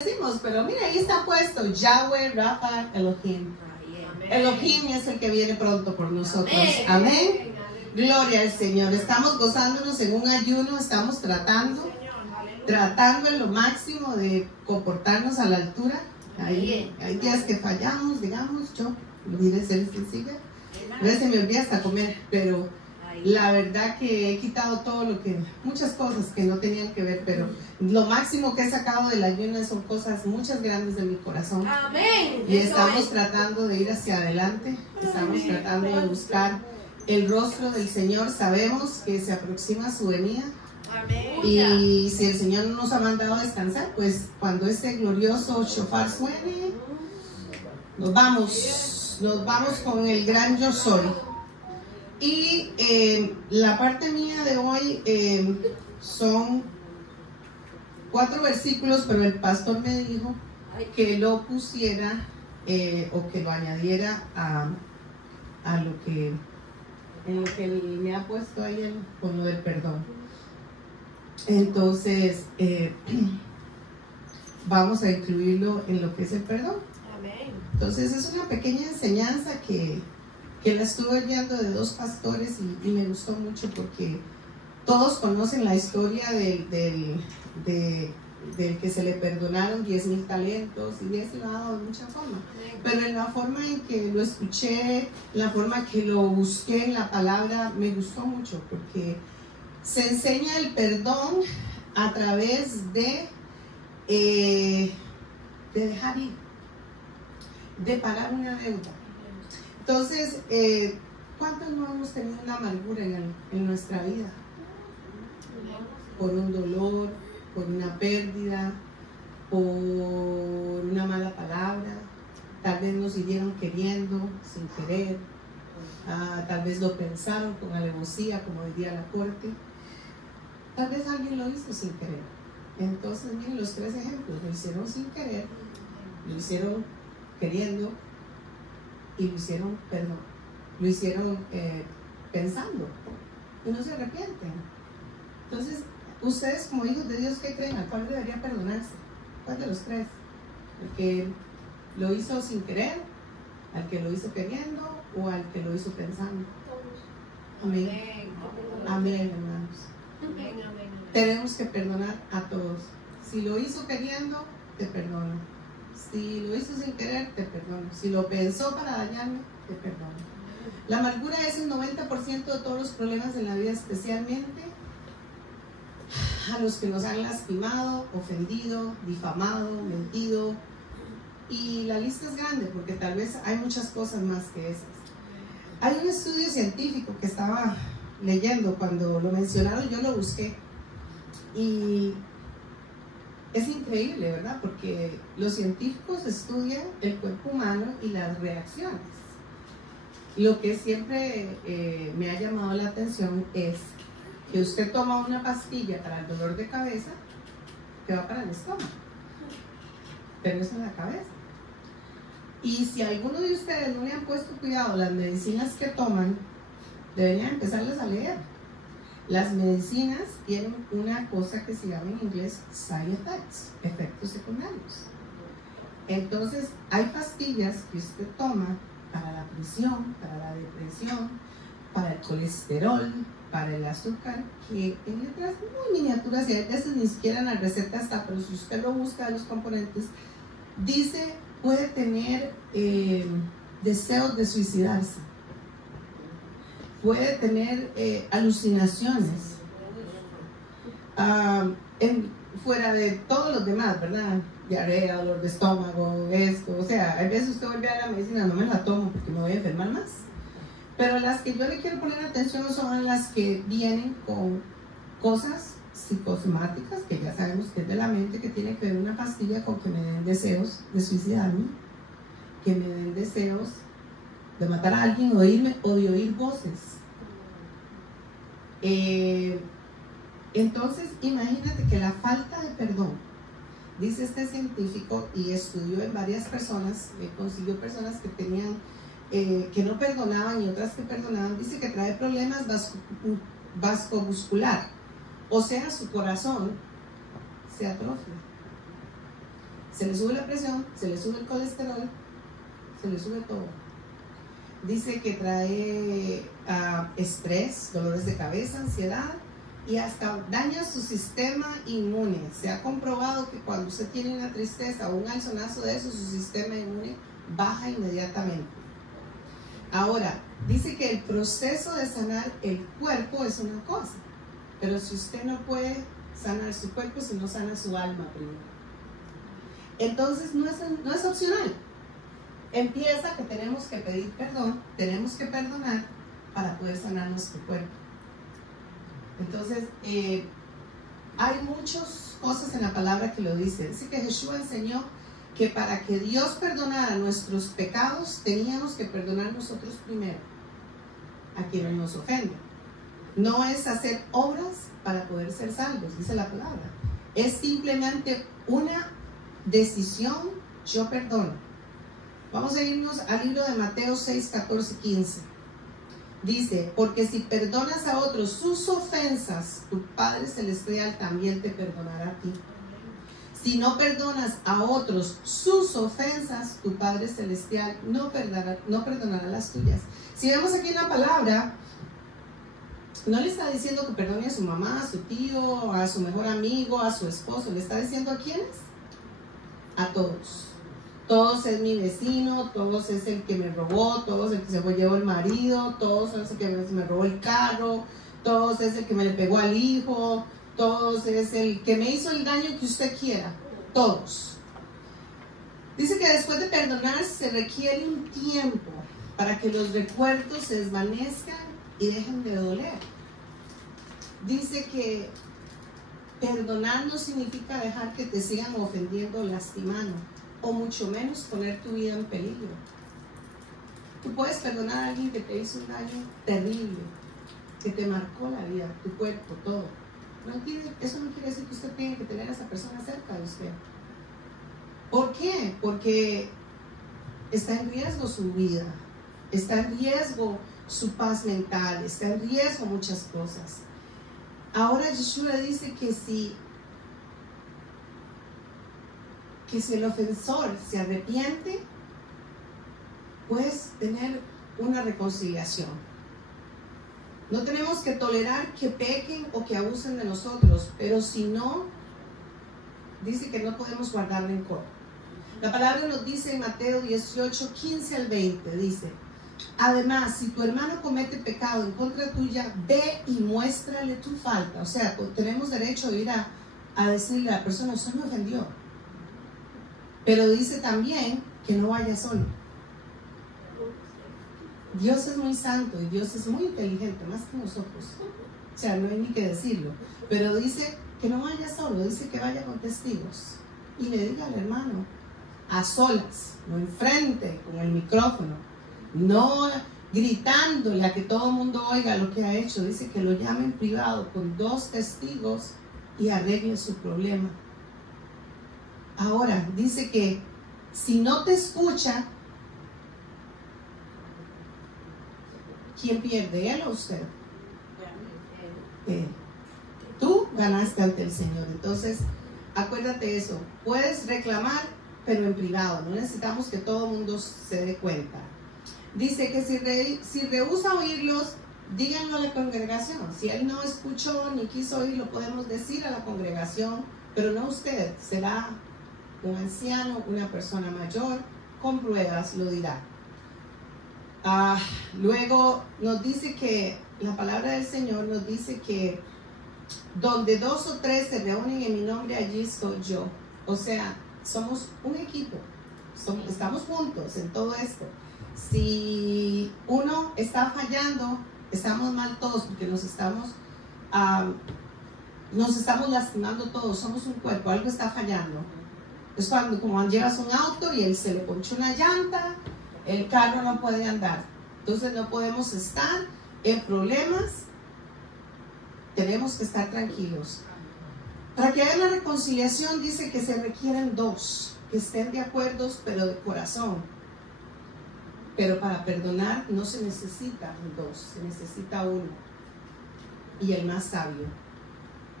decimos, pero mira, ahí está puesto Yahweh, Rafa, Elohim. Elohim es el que viene pronto por nosotros. Amén. Gloria al Señor. Estamos gozándonos en un ayuno, estamos tratando en lo máximo de comportarnos a la altura. Hay días que fallamos, digamos, yo lo diré ser sencilla. A veces se me olvida hasta comer, pero la verdad que he quitado todo lo que, muchas cosas que no tenían que ver, pero lo máximo que he sacado del ayuno son cosas muchas grandes de mi corazón. Amén. Y estamos tratando de ir hacia adelante, estamos tratando de buscar el rostro del Señor. Sabemos que se aproxima su venida. Amén. Y si el Señor no nos ha mandado a descansar, pues cuando ese glorioso shofar suene, nos vamos con el gran yo soy. Y la parte mía de hoy son 4 versículos, pero el pastor me dijo que lo pusiera o que lo añadiera a lo que en lo que él me ha puesto ahí con lo del perdón. Entonces vamos a incluirlo en lo que es el perdón. Amén. Entonces es una pequeña enseñanza que la estuve viendo de 2 pastores y me gustó mucho porque todos conocen la historia del que se le perdonaron 10,000 talentos y Dios lo ha dado de mucha forma. Pero en la forma en que lo escuché, la forma que lo busqué en la palabra, me gustó mucho porque se enseña el perdón a través de dejar ir, de pagar una deuda. Entonces, ¿cuántos no hemos tenido una amargura en nuestra vida? Por un dolor, por una pérdida, por una mala palabra, tal vez nos hirieron queriendo, sin querer, tal vez lo pensaron con alevosía, como diría la corte, tal vez alguien lo hizo sin querer. Entonces, miren los 3 ejemplos: lo hicieron sin querer, lo hicieron queriendo y lo hicieron, lo hicieron pensando y no se arrepienten. Entonces, ustedes como hijos de Dios, ¿qué creen? ¿A cuál debería perdonarse? ¿Cuál de los 3? ¿El que lo hizo sin querer, al que lo hizo queriendo o al que lo hizo pensando? Amén. Amén, hermanos. Amén, amén. Tenemos que perdonar a todos. Si lo hizo queriendo, te perdono. Si lo hizo sin querer, te perdono. Si lo pensó para dañarme, te perdono. La amargura es el 90% de todos los problemas en la vida, especialmente a los que nos han lastimado, ofendido, difamado, mentido. Y la lista es grande porque tal vez hay muchas cosas más que esas. Hay un estudio científico que estaba leyendo, cuando lo mencionaron yo lo busqué. Y es increíble, ¿verdad? Porque los científicos estudian el cuerpo humano y las reacciones. Lo que siempre me ha llamado la atención es que usted toma una pastilla para el dolor de cabeza que va para el estómago, pero es en la cabeza. Y si a alguno de ustedes no le han puesto cuidado las medicinas que toman, deberían empezarlas a leer. Las medicinas tienen una cosa que se llama en inglés side effects, efectos secundarios. Entonces, hay pastillas que usted toma para la presión, para la depresión, para el colesterol, para el azúcar, que en letras muy miniaturas, y a veces ni siquiera en la receta está, pero si usted lo busca, los componentes, dice, puede tener deseos de suicidarse, puede tener alucinaciones, fuera de todos los demás, ¿verdad? Diarrea, dolor de estómago, esto, o sea, a veces usted vuelve a la medicina, no me la tomo porque me voy a enfermar más. Pero las que yo le quiero poner atención son las que vienen con cosas psicosomáticas, que ya sabemos que es de la mente, que tiene que ver una pastilla con que me den deseos de suicidarme, que me den deseos de matar a alguien, o de oír voces. Entonces, imagínate que la falta de perdón, dice este científico, y estudió en varias personas, consiguió personas que tenían, que no perdonaban y otras que perdonaban, dice que trae problemas vascomuscular, o sea, su corazón se atrofia, Se le sube la presión, se le sube el colesterol, se le sube todo. Dice que trae estrés, dolores de cabeza, ansiedad y hasta daña su sistema inmune. Se ha comprobado que cuando usted tiene una tristeza o un alzonazo de eso, su sistema inmune baja inmediatamente. Ahora, dice que el proceso de sanar el cuerpo es una cosa, pero si usted no puede sanar su cuerpo, si no sana su alma primero. Entonces no es opcional. Empieza que tenemos que pedir perdón, tenemos que perdonar para poder sanar nuestro cuerpo. Entonces, hay muchas cosas en la palabra que lo dicen. Dice que Jesús enseñó que para que Dios perdonara nuestros pecados, teníamos que perdonar nosotros primero a quienes nos ofenden. No es hacer obras para poder ser salvos, dice la palabra. Es simplemente una decisión, yo perdono. Vamos a irnos al libro de Mateo 6, 14, 15. Dice, porque si perdonas a otros sus ofensas, tu Padre Celestial también te perdonará a ti. Si no perdonas a otros sus ofensas, tu Padre Celestial no perdonará las tuyas. Si vemos aquí en la palabra, no le está diciendo que perdone a su mamá, a su tío, a su mejor amigo, a su esposo. Le está diciendo a quiénes, a todos. Todos es mi vecino, todos es el que me robó, todos el que se llevó el marido, todos es el que me robó el carro, todos es el que me le pegó al hijo, todos es el que me hizo el daño que usted quiera, todos. Dice que después de perdonar se requiere un tiempo para que los recuerdos se desvanezcan y dejen de doler. Dice que perdonar no significa dejar que te sigan ofendiendo o lastimando, o mucho menos poner tu vida en peligro. Tú puedes perdonar a alguien que te hizo un daño terrible, que te marcó la vida, tu cuerpo, todo. Eso no quiere decir que usted tenga que tener a esa persona cerca de usted. ¿Por qué? Porque está en riesgo su vida, está en riesgo su paz mental, está en riesgo muchas cosas. Ahora Yeshua dice que si el ofensor se arrepiente, puedes tener una reconciliación. No tenemos que tolerar que pequen o que abusen de nosotros, pero si no, dice que no podemos guardar rencor. La palabra nos dice en Mateo 18, 15 al 20, dice, además, si tu hermano comete pecado en contra tuya, ve y muéstrale tu falta. O sea, tenemos derecho de ir a decirle a la persona, usted me ofendió. Pero dice también que no vaya solo. Dios es muy santo y Dios es muy inteligente, más que nosotros. O sea, no hay ni que decirlo. Pero dice que no vaya solo, dice que vaya con testigos. Y le diga al hermano, a solas, no enfrente con el micrófono, no gritándole a que todo el mundo oiga lo que ha hecho. Dice que lo llame en privado con 2 testigos y arregle su problema. Ahora, dice que si no te escucha, ¿quién pierde? ¿Él o usted? Tú ganaste ante el Señor. Entonces, acuérdate eso. Puedes reclamar, pero en privado. No necesitamos que todo el mundo se dé cuenta. Dice que si rehúsa oírlos, díganlo a la congregación. Si él no escuchó ni quiso oír, lo podemos decir a la congregación, pero no usted. Será un anciano, una persona mayor, con pruebas lo dirá. Luego nos dice que la palabra del Señor nos dice que donde 2 o 3 se reúnen en mi nombre, allí estoy yo. O sea, somos un equipo, estamos juntos en todo esto. Si uno está fallando, estamos mal todos, porque nos estamos lastimando todos, somos un cuerpo, algo está fallando. Es cuando como llevas un auto y él se le ponchó una llanta, el carro no puede andar. Entonces no podemos estar en problemas, tenemos que estar tranquilos. Para que haya la reconciliación dice que se requieren 2, que estén de acuerdo, pero de corazón. Pero para perdonar no se necesita 2, se necesita 1. Y el más sabio.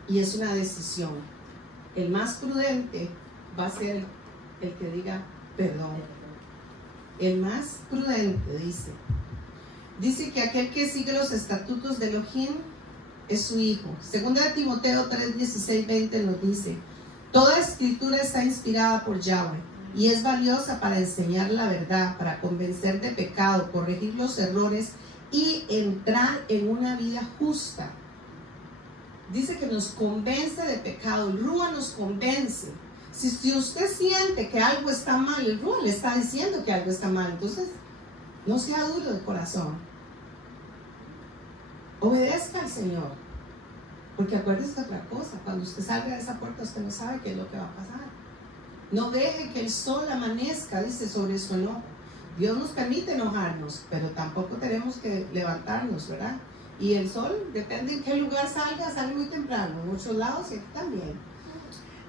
Y es una decisión. El más prudente va a ser el que diga perdón. El más prudente dice que aquel que sigue los estatutos de Elohim es su hijo. Segunda de Timoteo 3, 16, 20 nos dice: toda escritura está inspirada por Yahweh y es valiosa para enseñar la verdad, para convencer de pecado, corregir los errores y entrar en una vida justa. Dice que nos convence de pecado. El Rúa nos convence. Si usted siente que algo está mal, el Rúa le está diciendo que algo está mal. Entonces, no sea duro de corazón. Obedezca al Señor. Porque acuérdese otra cosa: cuando usted salga de esa puerta, usted no sabe qué es lo que va a pasar. No deje que el sol amanezca, dice, sobre su enojo. Dios nos permite enojarnos, pero tampoco tenemos que levantarnos, ¿verdad? Y el sol, depende en qué lugar salga, sale muy temprano, en muchos lados y aquí también.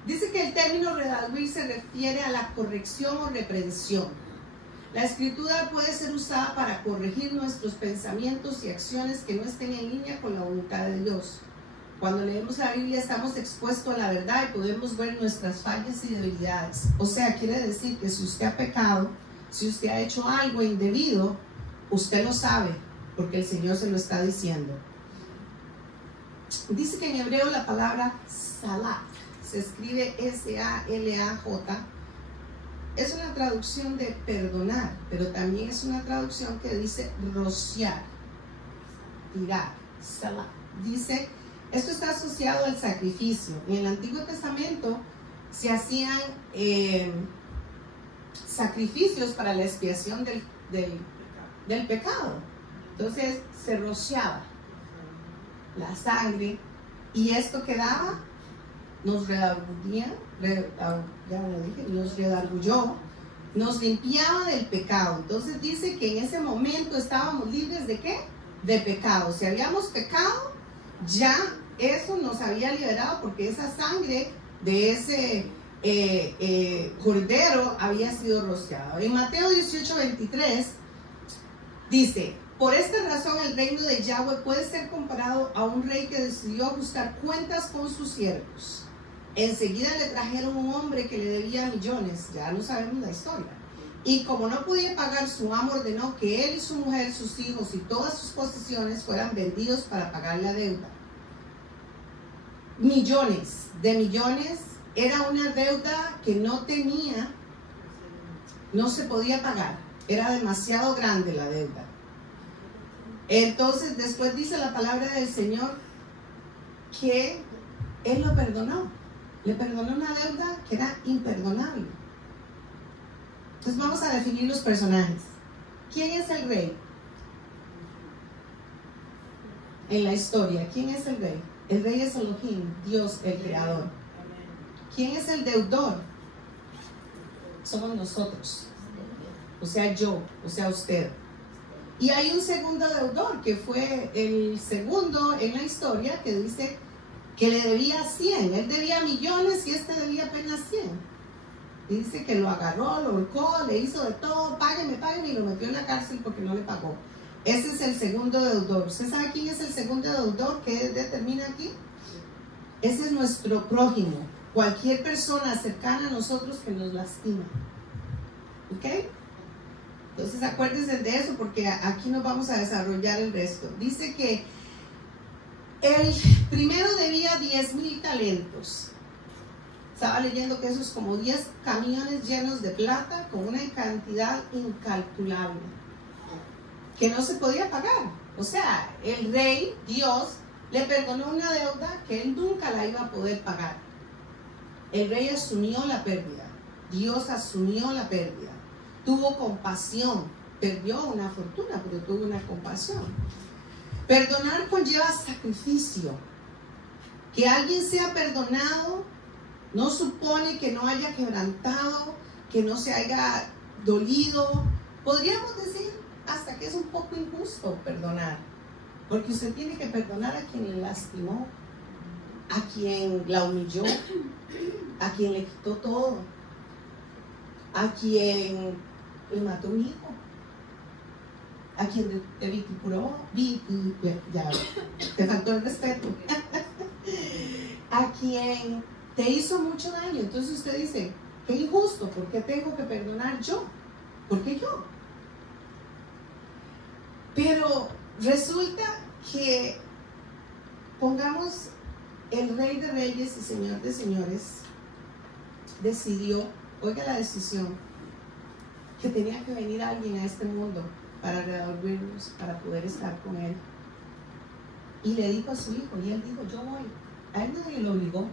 Dice que el término redarguir se refiere a la corrección o reprensión. La escritura puede ser usada para corregir nuestros pensamientos y acciones que no estén en línea con la voluntad de Dios. Cuando leemos la Biblia estamos expuestos a la verdad y podemos ver nuestras fallas y debilidades. O sea, quiere decir que si usted ha pecado, si usted ha hecho algo indebido, usted lo sabe, porque el Señor se lo está diciendo. Dice que en hebreo la palabra salah se escribe S-A-L-A-J. Es una traducción de perdonar, pero también es una traducción que dice rociar, tirar, salah. Dice, esto está asociado al sacrificio. En el Antiguo Testamento se hacían sacrificios para la expiación del pecado. Entonces se rociaba la sangre y esto quedaba, nos redarguía, nos redargulló, nos limpiaba del pecado. Entonces dice que en ese momento estábamos libres ¿de qué? De pecado. Si habíamos pecado, ya eso nos había liberado, porque esa sangre de ese cordero había sido rociado. En Mateo 18, 23 dice: por esta razón el reino de Yahweh puede ser comparado a un rey que decidió ajustar cuentas con sus siervos. Enseguida le trajeron un hombre que le debía millones, ya no sabemos la historia, y como no podía pagar, su amo ordenó que él y su mujer, sus hijos y todas sus posesiones fueran vendidos para pagar la deuda. Millones de millones. Era una deuda que no se podía pagar, era demasiado grande la deuda. Entonces después dice la palabra del Señor que Él lo perdonó, le perdonó una deuda que era imperdonable. Entonces vamos a definir los personajes. ¿Quién es el rey en la historia? ¿Quién es el rey? El rey es Elohim, Dios el creador. ¿Quién es el deudor? Somos nosotros, o sea yo, o sea usted. Y hay un segundo deudor que fue el segundo en la historia, que dice que le debía 100. Él debía millones y este debía apenas 100. Dice que lo agarró, lo ahorcó, le hizo de todo: págueme, págueme, y lo metió en la cárcel porque no le pagó. Ese es el segundo deudor. ¿Usted sabe quién es el segundo deudor que determina aquí? Ese es nuestro prójimo, cualquier persona cercana a nosotros que nos lastima. ¿Ok? Entonces acuérdense de eso, porque aquí nos vamos a desarrollar el resto. Dice que el primero debía 10,000 talentos. Estaba leyendo que eso es como 10 camiones llenos de plata, con una cantidad incalculable que no se podía pagar. O sea, el rey, Dios, le perdonó una deuda que él nunca la iba a poder pagar. El rey asumió la pérdida. Dios asumió la pérdida. Tuvo compasión. Perdió una fortuna, pero tuvo una compasión. Perdonar conlleva sacrificio. Que alguien sea perdonado no supone que no haya quebrantado, que no se haya dolido. Podríamos decir hasta que es un poco injusto perdonar, porque usted tiene que perdonar a quien le lastimó, a quien la humilló, a quien le quitó todo, a quien le mató un hijo, a quien te vituperó, ya te faltó el respeto, a quien te hizo mucho daño. Entonces usted dice: qué injusto, ¿por qué tengo que perdonar yo? ¿Por qué yo? Pero resulta que, pongamos, el Rey de Reyes y Señor de Señores decidió, oiga la decisión, que tenía que venir alguien a este mundo para redarguirnos, para poder estar con Él. Y le dijo a su hijo, y Él dijo, yo voy. A Él nadie lo obligó.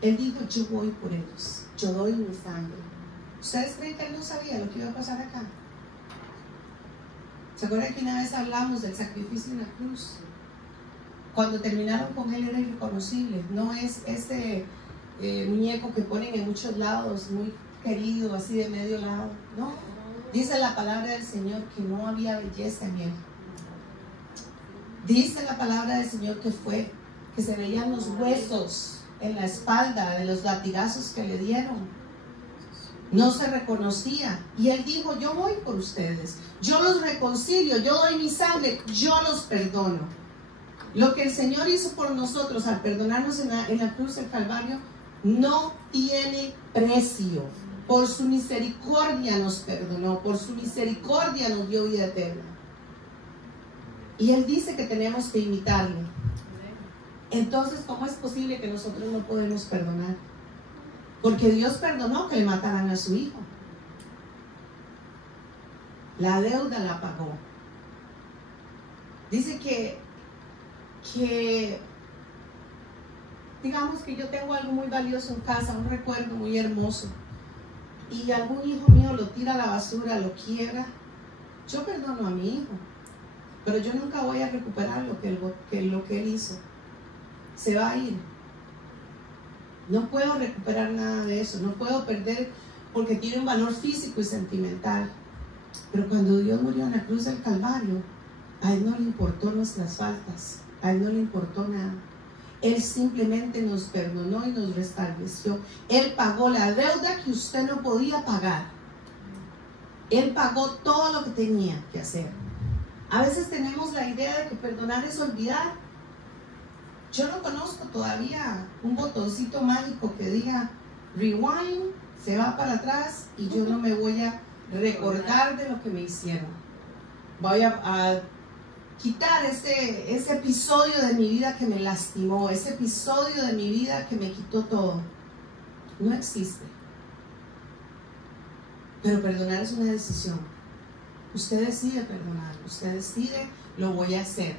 Él dijo, yo voy por ellos, yo doy mi sangre. ¿Ustedes creen que Él no sabía lo que iba a pasar acá? ¿Se acuerdan que una vez hablamos del sacrificio en la cruz? Cuando terminaron con Él era irreconocible. No es ese muñeco que ponen en muchos lados, muy querido, así de medio lado. No, dice la palabra del Señor que no había belleza en Él. Dice la palabra del Señor que se veían los huesos en la espalda de los latigazos que le dieron. No se reconocía. Y Él dijo, yo voy por ustedes, yo los reconcilio, yo doy mi sangre, yo los perdono. Lo que el Señor hizo por nosotros al perdonarnos en la cruz del Calvario no tiene precio. Por su misericordia nos perdonó, por su misericordia nos dio vida eterna. Y Él dice que tenemos que imitarle. Entonces, ¿cómo es posible que nosotros no podemos perdonar? Porque Dios perdonó que le mataran a su hijo. La deuda la pagó. Dice que digamos que yo tengo algo muy valioso en casa, un recuerdo muy hermoso, y algún hijo mío lo tira a la basura, lo quiebra. Yo perdono a mi hijo, pero yo nunca voy a recuperar lo que él hizo. Se va a ir. No puedo recuperar nada de eso, no puedo perder, porque tiene un valor físico y sentimental. Pero cuando Dios murió en la cruz del Calvario, a Él no le importó nuestras faltas, a Él no le importó nada. Él simplemente nos perdonó y nos restableció. Él pagó la deuda que usted no podía pagar. Él pagó todo lo que tenía que hacer. A veces tenemos la idea de que perdonar es olvidar. Yo no conozco todavía un botoncito mágico que diga rewind, se va para atrás y yo no me voy a recordar de lo que me hicieron. Voy a quitar ese episodio de mi vida que me lastimó, ese episodio de mi vida que me quitó todo. No existe. Pero perdonar es una decisión. Usted decide perdonar, usted decide, lo voy a hacer.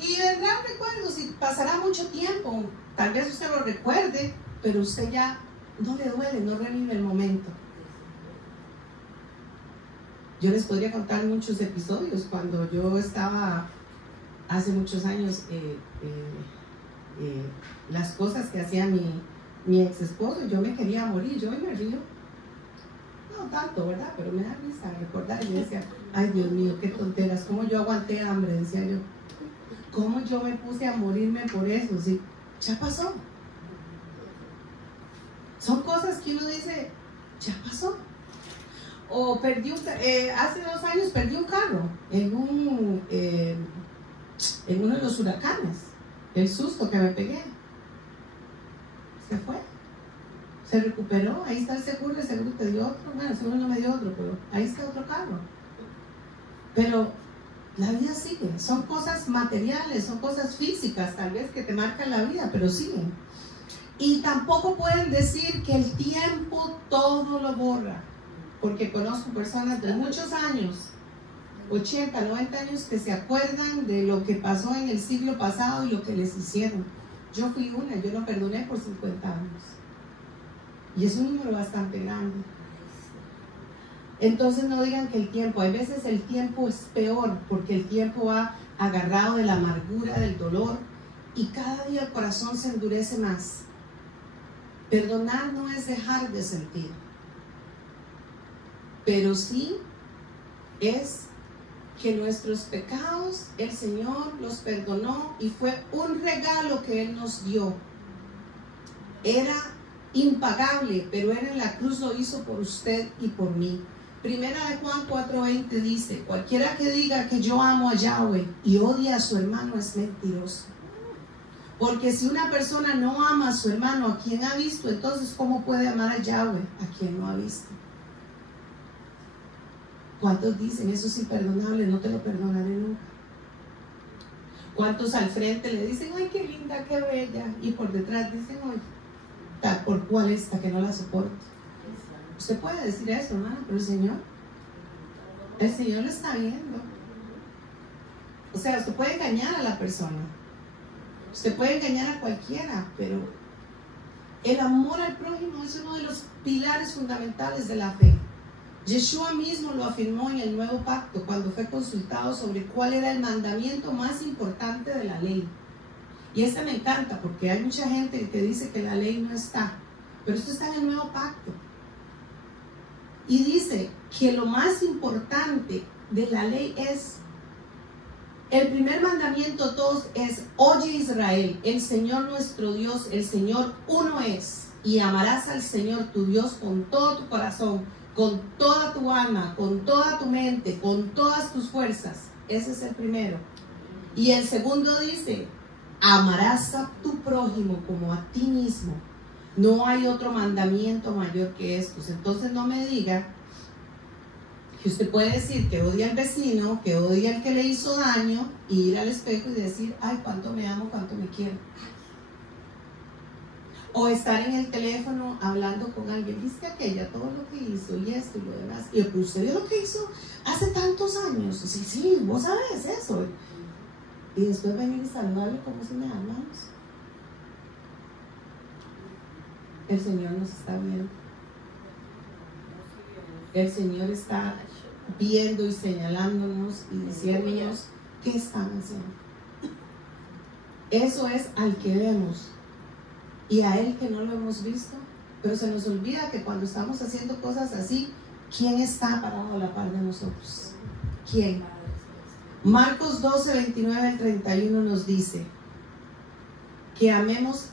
Y vendrán recuerdos y pasará mucho tiempo. Tal vez usted lo recuerde, pero usted ya no le duele, no revive el momento. Yo les podría contar muchos episodios. Cuando yo estaba hace muchos años, las cosas que hacía mi ex esposo, yo me quería morir. Yo me río. No tanto, ¿verdad? Pero me da risa recordar. Y decía, ay Dios mío, qué tonteras. ¿Cómo yo aguanté hambre? Decía yo. ¿Cómo yo me puse a morirme por eso? Sí, ya pasó. Son cosas que uno dice, ya pasó. O hace 2 años perdí un carro en uno de los huracanes. El susto que me pegué. Se fue. Se recuperó. Ahí está el seguro te dio otro. Bueno, el seguro no me dio otro, pero ahí está otro carro. Pero la vida sigue. Son cosas materiales, son cosas físicas, tal vez que te marcan la vida, pero siguen. Y tampoco pueden decir que el tiempo todo lo borra. Porque conozco personas de muchos años, 80, 90 años, que se acuerdan de lo que pasó en el siglo pasado y lo que les hicieron. Yo fui una, yo no perdoné por 50 años. Y es un número bastante grande. Entonces no digan que el tiempo, a veces el tiempo es peor, porque el tiempo va agarrado de la amargura, del dolor, y cada día el corazón se endurece más. Perdonar no es dejar de sentir, pero sí es que nuestros pecados el Señor los perdonó y fue un regalo que Él nos dio. Era impagable, pero Él en la cruz lo hizo por usted y por mí. Primera de Juan 4:20 dice, cualquiera que diga que yo amo a Yahweh y odia a su hermano es mentiroso. Porque si una persona no ama a su hermano, a quien ha visto, entonces ¿cómo puede amar a Yahweh, a quien no ha visto? ¿Cuántos dicen, eso es imperdonable, no te lo perdonaré nunca? ¿Cuántos al frente le dicen, ay, qué linda, qué bella? Y por detrás dicen, oye, tal por cual esta que no la soporto. Usted puede decir eso, hermano, pero el Señor lo está viendo. O sea, usted puede engañar a la persona, usted puede engañar a cualquiera, pero el amor al prójimo es uno de los pilares fundamentales de la fe. Yeshua mismo lo afirmó en el Nuevo Pacto cuando fue consultado sobre cuál era el mandamiento más importante de la ley. Y este me encanta porque hay mucha gente que dice que la ley no está, pero esto está en el Nuevo Pacto. Y dice que lo más importante de la ley es, el primer mandamiento todos es, oye Israel, el Señor nuestro Dios, el Señor uno es, y amarás al Señor tu Dios con todo tu corazón, con toda tu alma, con toda tu mente, con todas tus fuerzas. Ese es el primero. Y el segundo dice, amarás a tu prójimo como a ti mismo. No hay otro mandamiento mayor que estos. Entonces no me diga que usted puede decir que odia al vecino, que odia al que le hizo daño, y ir al espejo y decir, ay, cuánto me amo, cuánto me quiero. O estar en el teléfono hablando con alguien, viste aquella, todo lo que hizo, y esto y lo demás. Y pues, usted vio lo que hizo hace tantos años. Sí, vos sabes eso. Y después venir y saludarle como si me amamos. El Señor nos está viendo. El Señor está viendo y señalándonos y diciéndonos qué están haciendo. Eso es al que vemos. Y a Él que no lo hemos visto, pero se nos olvida que cuando estamos haciendo cosas así, ¿quién está parado a la par de nosotros? ¿Quién? Marcos 12, 29 al 31 nos dice que amemos,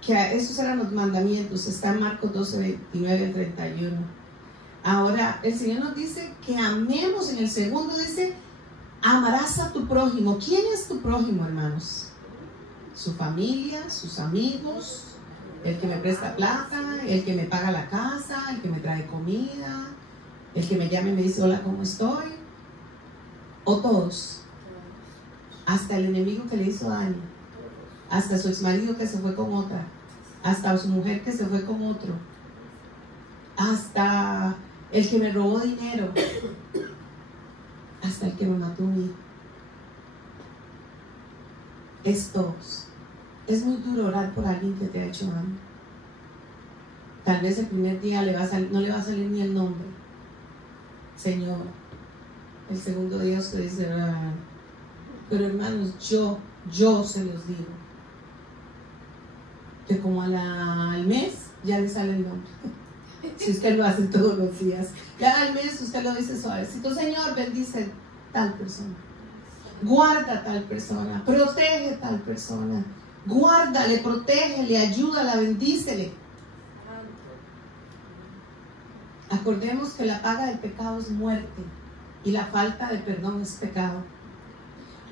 que esos eran los mandamientos, está en Marcos 12, 29 al 31. Ahora, el Señor nos dice que amemos, en el segundo dice, amarás a tu prójimo. ¿Quién es tu prójimo, hermanos? Su familia, sus amigos, el que me presta plata, el que me paga la casa, el que me trae comida, el que me llama y me dice hola, ¿cómo estoy? O todos, hasta el enemigo que le hizo daño, hasta su exmarido que se fue con otra, hasta su mujer que se fue con otro, hasta el que me robó dinero, hasta el que me mató a mí. Es todos. Es muy duro orar por alguien que te ha hecho daño. Tal vez el primer día no le va a salir ni el nombre, Señor. El segundo día usted dice, pero hermanos, yo se los digo, que como al mes ya le sale el nombre. Si usted lo hace todos los días, cada al mes usted lo dice suavecito, Señor, bendice tal persona, guarda tal persona, protege tal persona, guárdale, protégele, ayúdala, bendícele. Acordemos que la paga del pecado es muerte y la falta de perdón es pecado.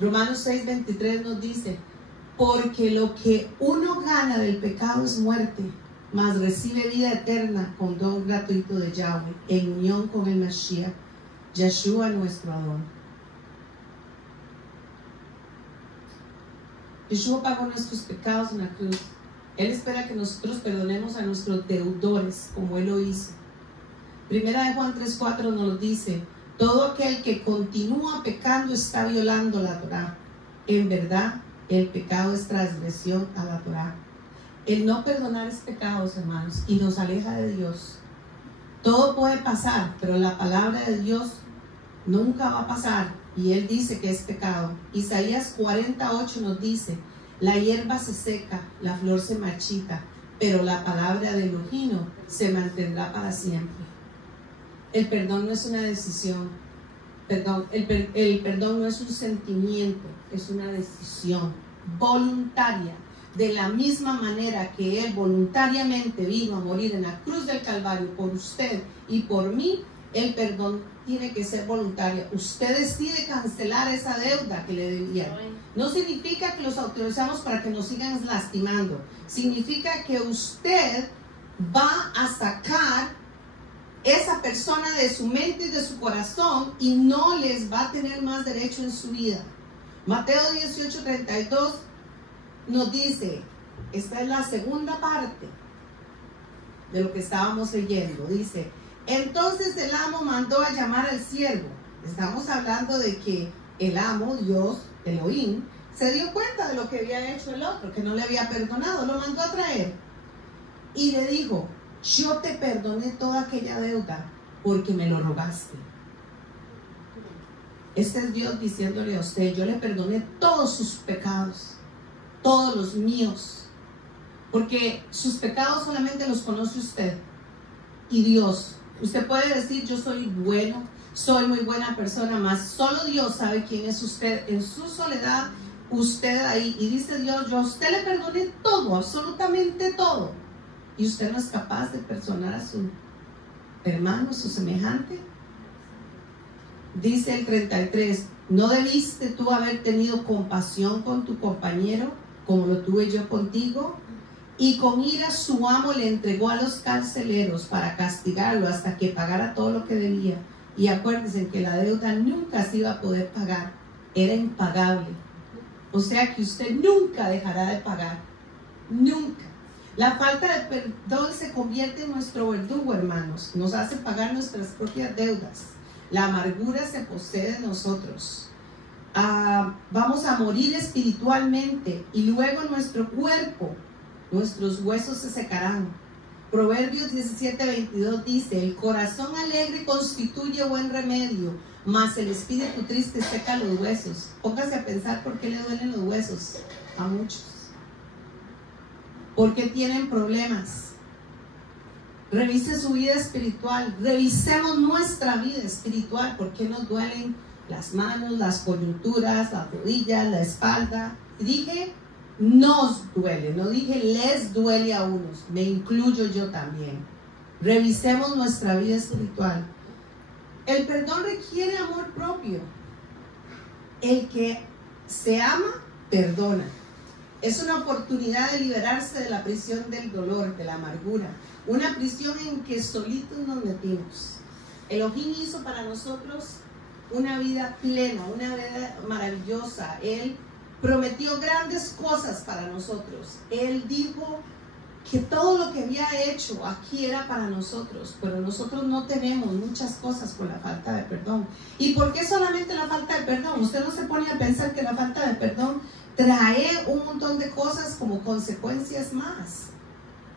Romanos 6:23 nos dice, porque lo que uno gana del pecado es muerte, mas recibe vida eterna con don gratuito de Yahweh, en unión con el Mashiach, Yeshua nuestro Adón. Yeshua pagó nuestros pecados en la cruz. Él espera que nosotros perdonemos a nuestros deudores como Él lo hizo. Primera de Juan 3:4 nos dice, todo aquel que continúa pecando está violando la Torá. En verdad, el pecado es transgresión a la Torá. El no perdonar es pecado, hermanos, y nos aleja de Dios. Todo puede pasar, pero la palabra de Dios nunca va a pasar, y Él dice que es pecado. Isaías 48 nos dice, la hierba se seca, la flor se marchita, pero la palabra del Elohim se mantendrá para siempre. El perdón no es una decisión. El perdón no es un sentimiento, es una decisión voluntaria. De la misma manera que Él voluntariamente vino a morir en la cruz del Calvario por usted y por mí, el perdón tiene que ser voluntario. Usted decide cancelar esa deuda que le debían. No significa que los autorizamos para que nos sigan lastimando. Significa que usted va a sacar esa persona de su mente y de su corazón y no les va a tener más derecho en su vida. Mateo 18:32 nos dice, esta es la segunda parte de lo que estábamos leyendo, dice: entonces el amo mandó a llamar al siervo. Estamos hablando de que el amo, Dios, Elohim, se dio cuenta de lo que había hecho el otro, que no le había perdonado, lo mandó a traer. Y le dijo: yo te perdoné toda aquella deuda porque me lo rogaste. Este es Dios diciéndole a usted: yo le perdoné todos sus pecados, todos los míos, porque sus pecados solamente los conoce usted y Dios. Usted puede decir: yo soy bueno, soy muy buena persona, mas solo Dios sabe quién es usted en su soledad, usted ahí. Y dice Dios: yo a usted le perdoné todo, absolutamente todo, y usted no es capaz de perdonar a su hermano, su semejante. Dice el 33: ¿no debiste tú haber tenido compasión con tu compañero como lo tuve yo contigo? Y con ira su amo le entregó a los carceleros para castigarlo hasta que pagara todo lo que debía. Y acuérdense que la deuda nunca se iba a poder pagar, era impagable. O sea que usted nunca dejará de pagar, nunca. La falta de perdón se convierte en nuestro verdugo, hermanos. Nos hace pagar nuestras propias deudas. La amargura se posee de nosotros. Vamos a morir espiritualmente y luego nuestro cuerpo, nuestros huesos se secarán. Proverbios 17:22 dice: el corazón alegre constituye buen remedio, mas el espíritu triste seca los huesos. Póngase a pensar por qué le duelen los huesos a muchos. ¿Por qué tienen problemas? Revise su vida espiritual. Revisemos nuestra vida espiritual. ¿Por qué nos duelen las manos, las coyunturas, las rodillas, la espalda? Y dije, nos duele, no dije les duele a unos, me incluyo yo también. Revisemos nuestra vida espiritual. El perdón requiere amor propio. El que se ama, perdona. Es una oportunidad de liberarse de la prisión del dolor, de la amargura. Una prisión en que solitos nos metimos. Elohim hizo para nosotros una vida plena, una vida maravillosa. Él prometió grandes cosas para nosotros. Él dijo que todo lo que había hecho aquí era para nosotros, pero nosotros no tenemos muchas cosas por la falta de perdón. ¿Y por qué solamente la falta de perdón? Usted no se pone a pensar que la falta de perdón trae un montón de cosas como consecuencias más.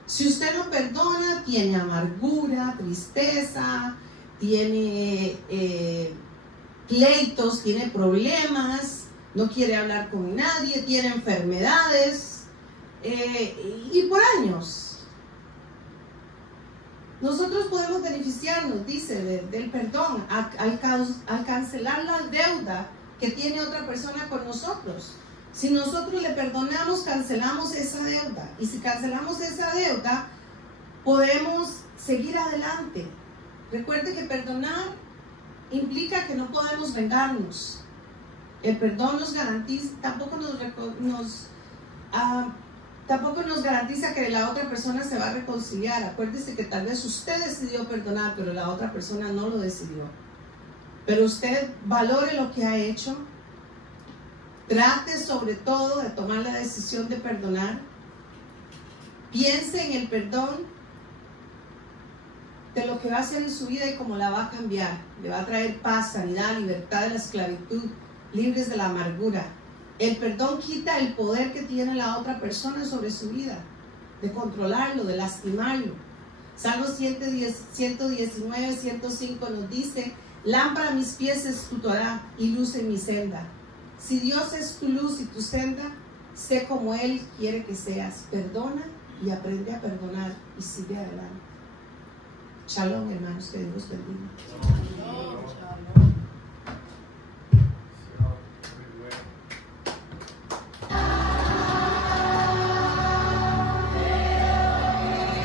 Si usted no perdona, tiene amargura, tristeza, tiene pleitos, tiene problemas, no quiere hablar con nadie, tiene enfermedades y por años. Nosotros podemos beneficiarnos, dice, del perdón al cancelar la deuda que tiene otra persona con nosotros. Si nosotros le perdonamos, cancelamos esa deuda. Y si cancelamos esa deuda, podemos seguir adelante. Recuerde que perdonar implica que no podemos vengarnos. El perdón nos garantiza, tampoco nos garantiza que la otra persona se va a reconciliar. Acuérdese que tal vez usted decidió perdonar, pero la otra persona no lo decidió. Pero usted valore lo que ha hecho. Trate sobre todo de tomar la decisión de perdonar. Piense en el perdón, de lo que va a hacer en su vida y cómo la va a cambiar. Le va a traer paz, sanidad, libertad de la esclavitud, libres de la amargura. El perdón quita el poder que tiene la otra persona sobre su vida, de controlarlo, de lastimarlo. Salmo 119, 105 nos dice: lámpara a mis pies es tu Torá y luz en mi senda. Si Dios es tu luz y tu senda, sé como Él quiere que seas. Perdona y aprende a perdonar y sigue adelante. Shalom, hermanos, que Dios bendiga.